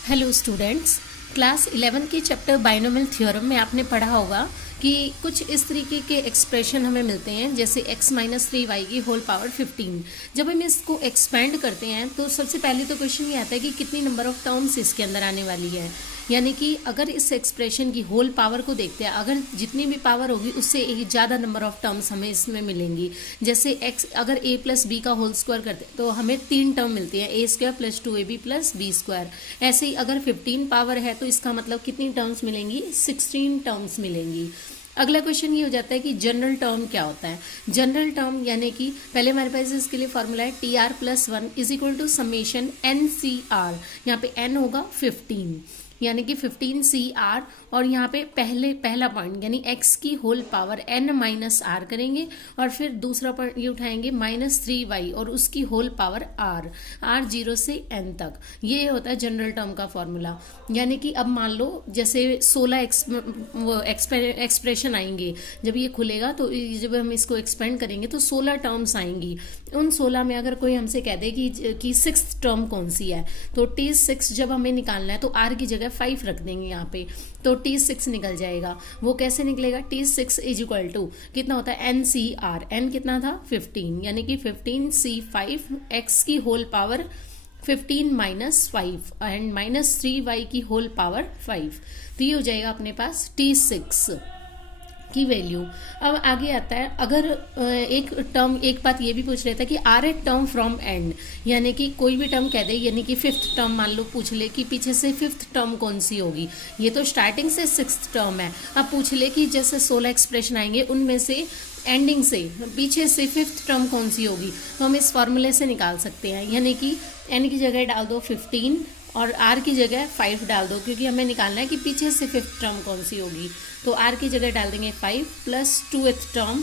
Hello students, class 11 के chapter binomial theorem में आपने पढ़ा होगा कि कुछ इस तरीके के एक्सप्रेशन हमें मिलते हैं जैसे x माइनस 3y की होल पावर 15। जब हम इसको एक्सपेंड करते हैं तो सबसे पहले तो क्वेश्चन ये आता है कि कितनी नंबर ऑफ टर्म्स इसके अंदर आने वाली है। यानी कि अगर इस एक्सप्रेशन की होल पावर को देखते हैं, अगर जितनी भी पावर होगी उससे एक ज़्यादा नंबर ऑफ टर्म्स हमें इसमें मिलेंगी। जैसे x अगर a प्लस बी का होल स्क्वायर करते हैं तो हमें 3 टर्म मिलती है, a square plus 2ab plus B square. ऐसे ही अगर 15 पावर है तो इसका मतलब कितनी टर्म्स मिलेंगी, 16 टर्म्स मिलेंगी। अगला क्वेश्चन ये हो जाता है कि जनरल टर्म क्या होता है। जनरल टर्म यानी कि पहले हमारे पास इसके लिए फॉर्मूला है T R plus 1 is equal to summation N C R. यहाँ पे एन होगा 15 यानी कि 15 सी आर, और यहाँ पे पहला पॉइंट यानी x की whole power n minus R करेंगे, और फिर दूसरा पॉइंट ये उठाएंगे -3y और उसकी होल पावर r 0 से n तक। ये होता है जनरल टर्म का फॉर्मूला। यानी कि अब मान लो जैसे 16 एक्सप्रेशन आएंगे, जब ये खुलेगा तो जब हम इसको एक्सपेंड करेंगे तो 16 टर्म्स आएंगी। उन 16 में अगर कोई हमसे कह दे कि 6th टर्म कौन सी है, तो T6 जब हमें निकालना है तो r की जगह 5 रख देंगे यहाँ पे, तो T6 निकल जाएगा। वो कैसे निकलेगा, T6 इज इक्वल टू कितना होता है n सी आर, n कितना था 15, यानी कि 15C5 x की whole power 15 minus 5 and -3y की होल पावर 5। तो ये हो जाएगा अपने पास T6 की वैल्यू। अब आगे आता है, अगर एक बात ये भी पूछ रहा था कि R a term from end, यानी कि कोई भी टर्म कह दे, यानी कि 5th टर्म मान लो पूछ ले कि पीछे से 5th टर्म कौन सी होगी। ये तो स्टार्टिंग से 6th टर्म है। अब पूछ ले कि जैसे 16 एक्सप्रेशन आएंगे उनमें से एंडिंग से पीछे से 5th टर्म कौन सी होगी, तो हम इस फॉर्मूले से निकाल सकते हैं। यानी कि एन की जगह डाल दो 15 और r की जगह 5 डाल दो, क्योंकि हमें निकालना है कि पीछे से 5th टर्म कौन सी होगी। तो r की जगह डाल देंगे 5 plus 2th term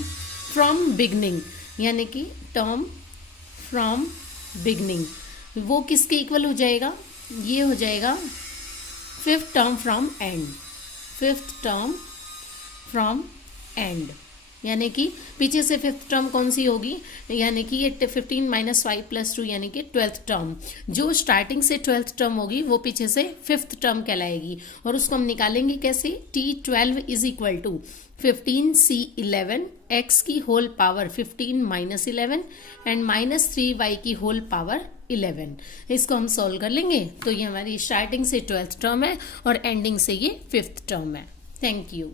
from beginning, यानी कि टर्म फ्रॉम बिगनिंग, वो किसके इक्वल हो जाएगा, ये हो जाएगा 5th term from and, 5th term from end, यानी कि पीछे से 5th टर्म कौन सी होगी, यानी कि ये 15 माइनस 5 प्लस 2 यानी कि 12th टर्म। जो स्टार्टिंग से 12th टर्म होगी वो पीछे से 5th टर्म कहलाएगी, और उसको हम निकालेंगे कैसे, T12 is equal to 15C11 x की whole power 15 minus 11 and -3y की होल पावर 11। इसको हम सॉल्व कर लेंगे तो ये हमारी स्टार्टिंग से 12th टर्म है और एंडिंग से ये 5th टर्म है। Thank you.